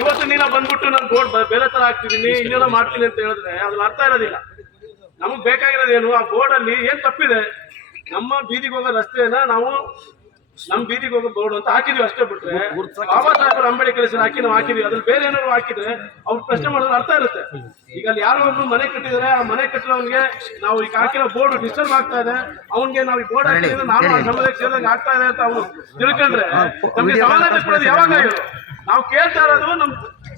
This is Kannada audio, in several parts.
ಇವತ್ತು ನೀನ ಬಂದ್ಬಿಟ್ಟು ನಾನು ಬೋರ್ಡ್ ಬೇರೆ ತರ ಹಾಕ್ತಿದ್ದೀನಿ, ಇನ್ನೇನೋ ಮಾಡ್ತೀನಿ ಅಂತ ಹೇಳಿದ್ರೆ ಅದ್ರ ಅರ್ಥ ಇರೋದಿಲ್ಲ. ನಮಗ್ ಬೇಕಾಗಿರೋದೇನು? ಆ ಬೋರ್ಡ್ ಅಲ್ಲಿ ಏನ್ ತಪ್ಪಿದೆ? ನಮ್ಮ ಬೀದಿಗೆ ಹೋಗೋ ರಸ್ತೆಯನ್ನ ನಾವು ನಮ್ ಬೀದಿಗೆ ಹೋಗೋ ಬೋರ್ಡ್ ಅಂತ ಹಾಕಿದೀವಿ ಅಷ್ಟೇ ಬಿಟ್ರೆ. ಬಾಬಾ ಸಾಹೇಬ್ ಅಂಬೇಡ್ಕರ್ ಹೆಸರು ಹಾಕಿ ನಾವು ಹಾಕಿದೀವಿ. ಅದ್ರಲ್ಲಿ ಬೇರೆ ಏನಾದ್ರು ಹಾಕಿದ್ರೆ ಅವ್ರು ಪ್ರಶ್ನೆ ಮಾಡೋದ್ರ ಅರ್ಥ ಇರುತ್ತೆ. ಈಗ ಅಲ್ಲಿ ಯಾರೋ ಒಬ್ರು ಮನೆ ಕಟ್ಟಿದ್ರೆ ಆ ಮನೆ ಕಟ್ಟಿರೋನ್ಗೆ ನಾವು ಈಗ ಹಾಕಿರೋ ಬೋರ್ಡ್ ಡಿಸ್ಟರ್ಬ್ ಆಗ್ತಾ ಇದೆ. ಅವ್ನ್ಗೆ ನಾವು ಈ ಬೋರ್ಡ್ ಹಾಕಿದ್ರೆ ನಾನು ಆ ಸಮುದಾಯಕ್ಕೆ ಸೇರಿದಂಗೆ ಆಗ್ತಾ ಇದೆ ಅಂತ ಅವ್ನು ತಿಳ್ಕೊಂಡ್ರೆ ನಮ್ಗೆ ಸಮಾನತೆ ಕೊಡೋದು ಯಾವಾಗ ಇವರು ನಾವು ಕೇಳ್ತಾ ಇರೋದು ನಮ್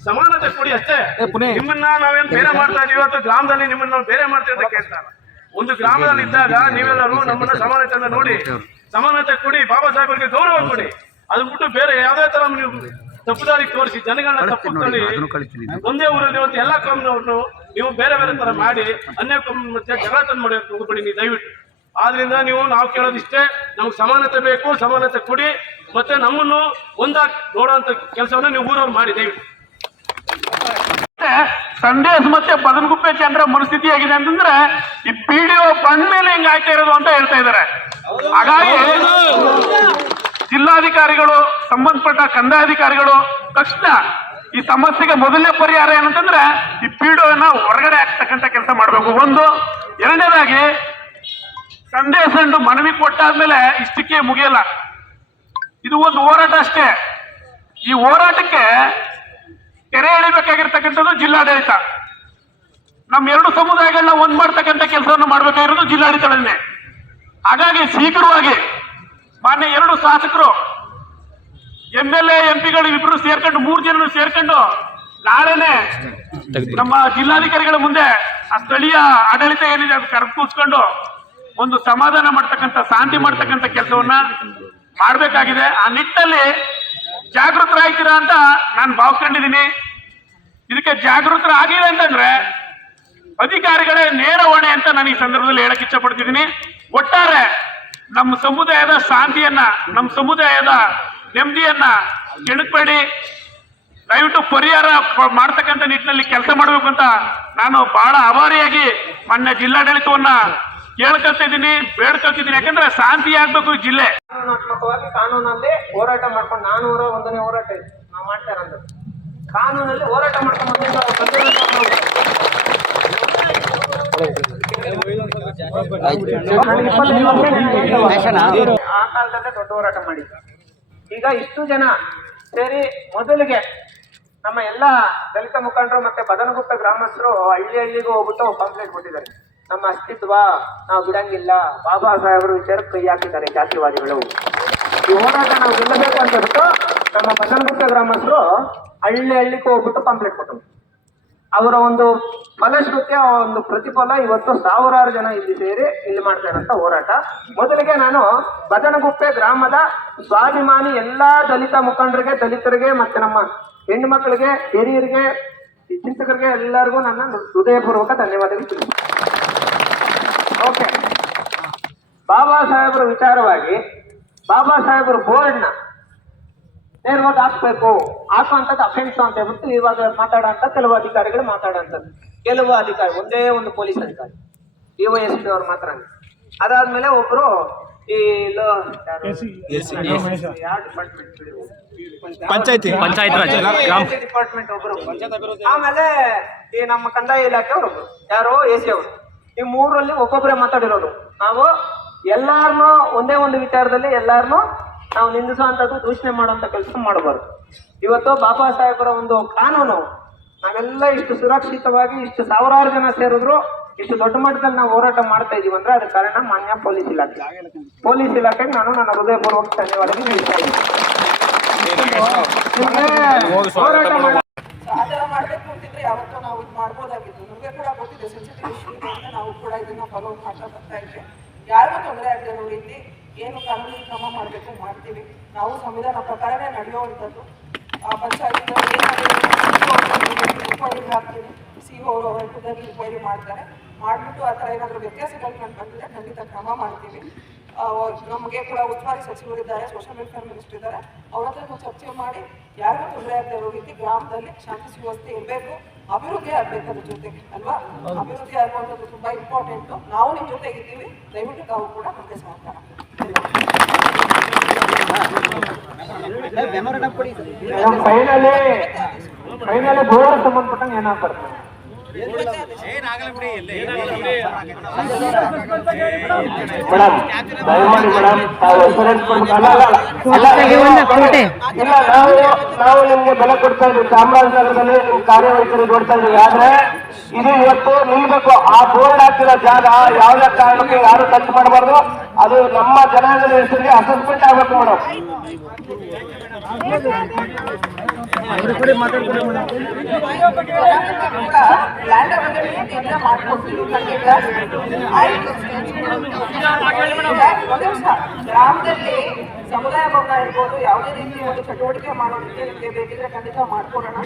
ಸಮಾನತೆ ಕೊಡಿ ಅಷ್ಟೇ. ನಿಮ್ಮನ್ನ ನಾವೇನ್ ಬೇರೆ ಮಾಡ್ತಾ ಇದೀವಿ ಅಥವಾ ಗ್ರಾಮದಲ್ಲಿ ನಿಮ್ಮನ್ನ ನಾವು ಬೇರೆ ಮಾಡ್ತೀವಿ ಅಂತ ಕೇಳ್ತಾ ಒಂದು ಗ್ರಾಮದಲ್ಲಿ ಇದ್ದಾಗ ನೀವೆಲ್ಲರೂ ನಮ್ಮನ್ನ ಸಮಾನತೆಯಿಂದ ನೋಡಿ. ಸಮಾನತೆ ಕೊಡಿ ಬಾಬಾ ಸಾಹೇಬರಿಗೆ ಗೌರವ ಕೊಡಿ. ಅದು ಬಿಟ್ಟು ಬೇರೆ ಯಾವ್ದೇ ತರ ನೀವು ತಪ್ಪುದಾರಿ ತೋರಿಸಿ ಜನಗಳನ್ನ ತಪ್ಪಿಸ್ಕೊಳ್ಳಿ ಒಂದೇ ಊರಲ್ಲಿ ಇವತ್ತು ಎಲ್ಲಾ ಕಾಮ್ನವ್ರನ್ನು ನೀವು ಬೇರೆ ಬೇರೆ ತರ ಮಾಡಿ ಅನ್ಯ ಮತ್ತೆ ಜಗಳ ತಂದು ಮಾಡಿ ಹೋಗ್ಬೇಡಿ ನೀವು ದಯವಿಟ್ಟು. ಆದ್ರಿಂದ ನೀವು ನಾವು ಕೇಳೋದಿಷ್ಟೇ ನಮ್ಗೆ ಸಮಾನತೆ ಬೇಕು ಸಮಾನತೆ ಕೊಡಿ ಮತ್ತೆ ನಮ್ಮನ್ನು ಒಂದಾಗಿ ನೋಡುವಂತ ಕೆಲಸವನ್ನ ನೀವು ಊರವ್ರು ಮಾಡಿ ದಯವಿಟ್ಟು. ಸಂಡೇಸ್ ಮತ್ತೆ ಬದನಗುಪ್ಪೆ ಚಂದ್ರ ಮನಸ್ಥಿತಿ ಆಗಿದೆ ಅಂತಂದ್ರೆ ಈ ಪಿ ಡಿ ಒ ಬಂದ ಮೇಲೆ ಹಿಂಗ್ ಆಗ್ತಾ ಇರೋದು ಅಂತ ಹೇಳ್ತಾ ಇದ್ದಾರೆ. ಹಾಗಾಗಿ ಜಿಲ್ಲಾಧಿಕಾರಿಗಳು, ಸಂಬಂಧಪಟ್ಟ ಕಂದಾಧಿಕಾರಿಗಳು ತಕ್ಷಣ ಈ ಸಮಸ್ಯೆಗೆ ಮೊದಲನೇ ಪರಿಹಾರ ಏನಂತಂದ್ರೆ ಈ ಪೀಡೋನ ಹೊರಗಡೆ ಆಗ್ತಕ್ಕಂಥ ಕೆಲಸ ಮಾಡಬೇಕು. ಒಂದು, ಎರಡನೇದಾಗಿ ಸಂದೇಶ ಮನವಿ ಕೊಟ್ಟಾದ್ಮೇಲೆ ಇಷ್ಟಕ್ಕೆ ಮುಗಿಯಲ್ಲ. ಇದು ಒಂದು ಹೋರಾಟ ಅಷ್ಟೇ. ಈ ಹೋರಾಟಕ್ಕೆ ಕೆರೆ ಎಳಿಬೇಕಾಗಿರ್ತಕ್ಕಂಥದ್ದು ಜಿಲ್ಲಾಡಳಿತ. ನಮ್ಮ ಎರಡು ಸಮುದಾಯಗಳನ್ನ ಒಂದ್ ಮಾಡ್ತಕ್ಕಂಥ ಕೆಲಸವನ್ನು ಮಾಡ್ಬೇಕಾಗಿರೋದು ಜಿಲ್ಲಾಡಳಿತನೇ ಹಾಗಾಗಿ ಶೀಘ್ರವಾಗಿ ಮಾನ್ಯ ಎರಡು ಶಾಸಕರು ಎಂ ಎಲ್ ಎ ಎಂ ಪಿಗಳು ಇಬ್ರು ಸೇರ್ಕೊಂಡು ಮೂರು ಜನರು ಸೇರ್ಕೊಂಡು ನಾಳೆನೆ ನಮ್ಮ ಜಿಲ್ಲಾಧಿಕಾರಿಗಳ ಮುಂದೆ ಆ ಸ್ಥಳೀಯ ಆಡಳಿತ ಏನಿದೆ ಅದು ಕರೆದು ಕೂತ್ಕೊಂಡು ಒಂದು ಸಮಾಧಾನ ಮಾಡ್ತಕ್ಕಂಥ ಶಾಂತಿ ಮಾಡ್ತಕ್ಕಂಥ ಕೆಲಸವನ್ನ ಮಾಡಬೇಕಾಗಿದೆ. ಆ ನಿಟ್ಟಲ್ಲಿ ಜಾಗೃತರಾಗ್ತೀರಾ ಅಂತ ನಾನು ಭಾವಿಸ್ಕೊಂಡಿದ್ದೀನಿ. ಇದಕ್ಕೆ ಜಾಗೃತರಾಗಿದೆ ಅಂತಂದ್ರೆ ಅಧಿಕಾರಿಗಳೇ ನೇರ ಹೊಣೆ ಅಂತ ನಾನು ಈ ಸಂದರ್ಭದಲ್ಲಿ ಹೇಳಕ್ ಇಚ್ಛಪಡ್ತಿದ್ದೀನಿ ಒಟ್ಟಾರೆ ನಮ್ಮ ಸಮುದಾಯದ ಶಾಂತಿಯನ್ನ, ನಮ್ಮ ಸಮುದಾಯದ ನೆಮ್ಮದಿಯನ್ನ ಕೆಣಕಬೇಡಿ. ದಯವಿಟ್ಟು ಪರಿಹಾರ ಮಾಡ್ತಕ್ಕಂಥ ನಿಟ್ಟಿನಲ್ಲಿ ಕೆಲಸ ಮಾಡಬೇಕು ಅಂತ ನಾನು ಬಹಳ ಅಭಾರಿಯಾಗಿ ಮಾನ್ಯ ಜಿಲ್ಲಾಡಳಿತವನ್ನ ಕೇಳ್ಕೊಳ್ತಾ ಇದ್ದೀನಿ ಬೇಡ್ಕೊಳ್ತಿದ್ದೀನಿ ಯಾಕಂದ್ರೆ ಶಾಂತಿ ಆಗ್ಬೇಕು ಈ ಜಿಲ್ಲೆ. ಕಾನೂನಾತ್ಮಕವಾಗಿ ಕಾನೂನಲ್ಲಿ ಹೋರಾಟ ಮಾಡ್ಕೊಂಡು ನಾನೂರ ಒಂದನೇ ಹೋರಾಟ ನಾವು ಮಾಡ್ತಾ ಇರೋದು. ಕಾನೂನಲ್ಲಿ ಹೋರಾಟ ಮಾಡ್ಕೊಂಡು ಬಂದಿದ್ದು ನಾವು ಸಂವಿಧಾನ ನಾವು- ಆ ಕಾಲದಲ್ಲೇ ದೊಡ್ಡ ಹೋರಾಟ ಮಾಡಿದ್ರು ಈಗ ಇಷ್ಟು ಜನ ಸೇರಿ ಮೊದಲಿಗೆ ನಮ್ಮ ಎಲ್ಲ ದಲಿತ ಮುಖಂಡರು ಮತ್ತೆ ಬದನಗುಪ್ತ ಗ್ರಾಮಸ್ಥರು ಹಳ್ಳಿ ಹಳ್ಳಿಗೂ ಹೋಗ್ಬಿಟ್ಟು ಕಂಪ್ಲೇಂಟ್ ಕೊಟ್ಟಿದ್ದಾರೆ. ನಮ್ಮ ಅಸ್ತಿತ್ವ, ನಾವು ಬಿಡಂಗಿಲ್ಲ. ಬಾಬಾ ಸಾಹೇಬರು ವಿಚಾರಕ್ಕೆ ಕೈ ಹಾಕಿದ್ದಾರೆ ಜಾತಿವಾದಿಗಳು. ಈ ಹೋರಾಟ ನಾವು ಗೆಲ್ಲಬೇಕು ಅಂತ ಹೇಳ್ಬಿಟ್ಟು ನಮ್ಮ ಬದನಗುಪ್ತ ಗ್ರಾಮಸ್ಥರು ಹಳ್ಳಿ ಹಳ್ಳಿಗೂ ಹೋಗ್ಬಿಟ್ಟು ಕಂಪ್ಲೇಂಟ್ ಕೊಟ್ಟರು. ಅವರ ಒಂದು ಫಲಶ್ರುತಿ ಆ ಒಂದು ಪ್ರತಿಫಲ ಇವತ್ತು ಸಾವಿರಾರು ಜನ ಇಲ್ಲಿ ಸೇರಿ ಇಲ್ಲಿ ಮಾಡ್ತಾ ಅಂತ ಹೋರಾಟ. ಮೊದಲಿಗೆ ನಾನು ಬದನಗುಪ್ಪೆ ಗ್ರಾಮದ ಸ್ವಾಭಿಮಾನಿ ಎಲ್ಲಾ ದಲಿತ ಮುಖಂಡರಿಗೆ, ದಲಿತರಿಗೆ ಮತ್ತೆ ನಮ್ಮ ಹೆಣ್ಣು ಮಕ್ಕಳಿಗೆ, ಹಿರಿಯರಿಗೆ ಚಿಂತಕರಿಗೆ ಎಲ್ಲರಿಗೂ ನನ್ನ ಹೃದಯಪೂರ್ವಕ ಧನ್ಯವಾದಗಳು ಓಕೆ ಬಾಬಾ ಸಾಹೇಬರ ವಿಚಾರವಾಗಿ, ಬಾಬಾ ಸಾಹೇಬರ ಬೋರ್ಡ್ನ ನೇರವಾಗಿ ಹಾಕ್ಬೇಕು ಹಾಕುವಂಥದ್ದು ಅಫೆನ್ಸ್ ಅಂತ ಹೇಳ್ಬಿಟ್ಟು ಇವಾಗ ಮಾತಾಡೋಂಥ ಕೆಲವು ಅಧಿಕಾರಿಗಳು ಮಾತಾಡೋಂಥದ್ದು ಕೆಲವು ಅಧಿಕಾರಿ ಒಂದೇ ಒಂದು ಪೊಲೀಸ್ ಅಧಿಕಾರಿ. ಡಿ ಎಸ್ ಪಿ ಅವ್ರು ಮಾತ್ರ ಅದಾದ್ಮೇಲೆ ಒಬ್ರು ಈ ಲೋ ಪಂಚಾಯತಿ. ಪಂಚಾಯತ್ ರಾಜ್. ಗ್ರಾಮ. ಡಿಪಾರ್ಟ್ಮೆಂಟ್ ಒಬ್ರು. ಆಮೇಲೆ ಈ ನಮ್ಮ ಕಂದಾಯ ಇಲಾಖೆ ಅವರು ಯಾರು ಎ ಸಿ ಅವರು. ಈ ಮೂರಲ್ಲಿ ಒಬ್ಬೊಬ್ಬರೇ ಮಾತಾಡಿರೋದು. ನಾವು ಎಲ್ಲಾರನ್ನೂ ಒಂದೇ ಒಂದು ವಿಚಾರದಲ್ಲಿ ಎಲ್ಲಾರನ್ನೂ ನಾವು ನಿಂದಿಸುವಂಥದ್ದು ದೂಷಣೆ ಮಾಡುವಂಥ ಕೆಲಸ ಮಾಡಬಾರ್ದು. ಇವತ್ತು ಬಾಬಾ ಸಾಹೇಬರ ಒಂದು ಕಾನೂನು, ನಾವೆಲ್ಲ ಇಷ್ಟು ಸುರಕ್ಷಿತವಾಗಿ ಇಷ್ಟು ಸಾವಿರಾರು ಜನ ಸೇರಿದ್ರು, ಇಷ್ಟು ದೊಡ್ಡ ಮಟ್ಟದಲ್ಲಿ ನಾವು ಹೋರಾಟ ಮಾಡ್ತಾ ಇದೀವಿ ಅಂದ್ರೆ ಅದಕ್ಕೆ ಕಾರಣ ಮಾನ್ಯ ಪೊಲೀಸ್ ಇಲಾಖೆ. ಪೊಲೀಸ್ ಇಲಾಖೆಗೆ ನಾನು ನನ್ನ ಹೃದಯಪೂರ್ವಕ ಧನ್ಯವಾದಗಳು ಹೇಳ್ತಾ ಇದ್ದೀನಿ. ಮಾಡಿ ಆಧಾರ ಮಾಡಬೇಕು ಅಂತಿದ್ರೆ ಯಾವತ್ತೂ ನಾವು ಇದು ಮಾಡ್ಬೋದಾಗಿತ್ತು. ನಮಗೆ ಕೂಡ ಗೊತ್ತಿದೆ ಸೆನ್ಸಿಟಿವ್ ಇಶ್ಯೂ ನಾವು ಕೂಡ ಇದನ್ನ ಫಾಲೋ ಮಾಡ್ತಾ ಬರ್ತಾ ಇದ್ವಿ. ಯಾರಿಗೂ ತೊಂದರೆ ಆಗದೆ ನೋಡಿ ಏನು ಕಾನೂನು ಕ್ರಮ ಮಾಡಬೇಕು ಮಾಡ್ತೀವಿ. ನಾವು ಸಂವಿಧಾನ ಪ್ರಕಾರನೇ ನಡೆಯುವಂಥದ್ದು ಆ ಪಂಚಾಯತ್ ಹಾಕ್ತೀವಿ ಸಿ ಅವರು ಖುದ್ದಾಗಿ ರಿಕ್ವೈರಿ ಮಾಡ್ತಾರೆ. ಮಾಡಿಬಿಟ್ಟು ಆ ಥರ ಏನಾದರೂ ವ್ಯತ್ಯಾಸಗಳು ಕಂಡು ಬಂದಿದೆ ಖಂಡಿತ ಕ್ರಮ ಮಾಡ್ತೀವಿ. ನಮಗೆ ಕೂಡ ಉಸ್ತುವಾರಿ ಸಚಿವರಿದ್ದಾರೆ ಸೋಷಿಯಲ್ ವೆಲ್ಫೇರ್ ಮಿನಿಸ್ಟರ್ ಇದ್ದಾರೆ. ಅವ್ರ ಹತ್ರ ಚರ್ಚೆ ಮಾಡಿ ಯಾರಿಗೂ ತೊಂದರೆ ಆಗದೆ ಇರೋ ರೀತಿ ಗ್ರಾಮದಲ್ಲಿ ಶಾಂತಿ ಸುವ್ಯವಸ್ಥೆ ಇರಬೇಕು ಅಭಿವೃದ್ಧಿ ಆಗಬೇಕು ಅದ್ರ ಜೊತೆಗೆ ಅಲ್ವಾ ಅಭಿವೃದ್ಧಿ ಆಗುವಂಥದ್ದು ತುಂಬ ಇಂಪಾರ್ಟೆಂಟು ನಾವು ನಿಮ್ಮ ಜೊತೆಗಿದ್ದೀವಿ. ದಯವಿಟ್ಟು ತಾವು ಕೂಡ ಮುಂದೆ ಸಹಕಾರ. ಫೈನಲಿ ಫೈನಲಿ ಸಂಬಂಧಪಟ್ಟಂಗೆ ಏನಾಗ್ಬಾರ್ದು ಮೇಡಮ್ ದಯಮಾಡಿ ಮೇಡಮ್ ತಾವು ಹೆಸರೆನ್ಸ್ ಅಲ್ಲ ಇಲ್ಲ ನಾವು ನಾವು ನಿಮ್ಗೆ ಬೆಲೆ ಕೊಡ್ತಾ ಇದ್ವಿ ಚಾಮರಾಜನಗರದಲ್ಲಿ ಕಾರ್ಯವೈಖರಿ ನೋಡ್ತಾ ಇದ್ವಿ ಆದ್ರೆ ಇದು ಇವತ್ತು ನಿಲ್ಬೇಕು. ಆ ಬೋರ್ಡ್ ಹಾಕಿರೋ ಜಾಗ ಯಾವ್ದೇ ಕಾರಣಕ್ಕೆ ಯಾರು ಟಚ್ ಮಾಡಬಾರ್ದು. ಅದು ನಮ್ಮ ಜನಾಂಗದ ಹೆಸರಿಗೆ ಅಸೆಸ್ಮೆಂಟ್ ಆಗ್ಬೇಕು ಮೇಡಮ್ ಗ್ರಾಮದಲ್ಲಿ ಸಮುದಾಯ ಭವನ ಇರ್ಬೋದು ಯಾವುದೇ ರೀತಿ ಒಂದು ಚಟುವಟಿಕೆ ಮಾಡೋದಕ್ಕೆ ನಿಮಗೆ ಬೇಕಿದ್ರೆ ಖಂಡಿತ ಮಾಡ್ಕೊಡೋಣ.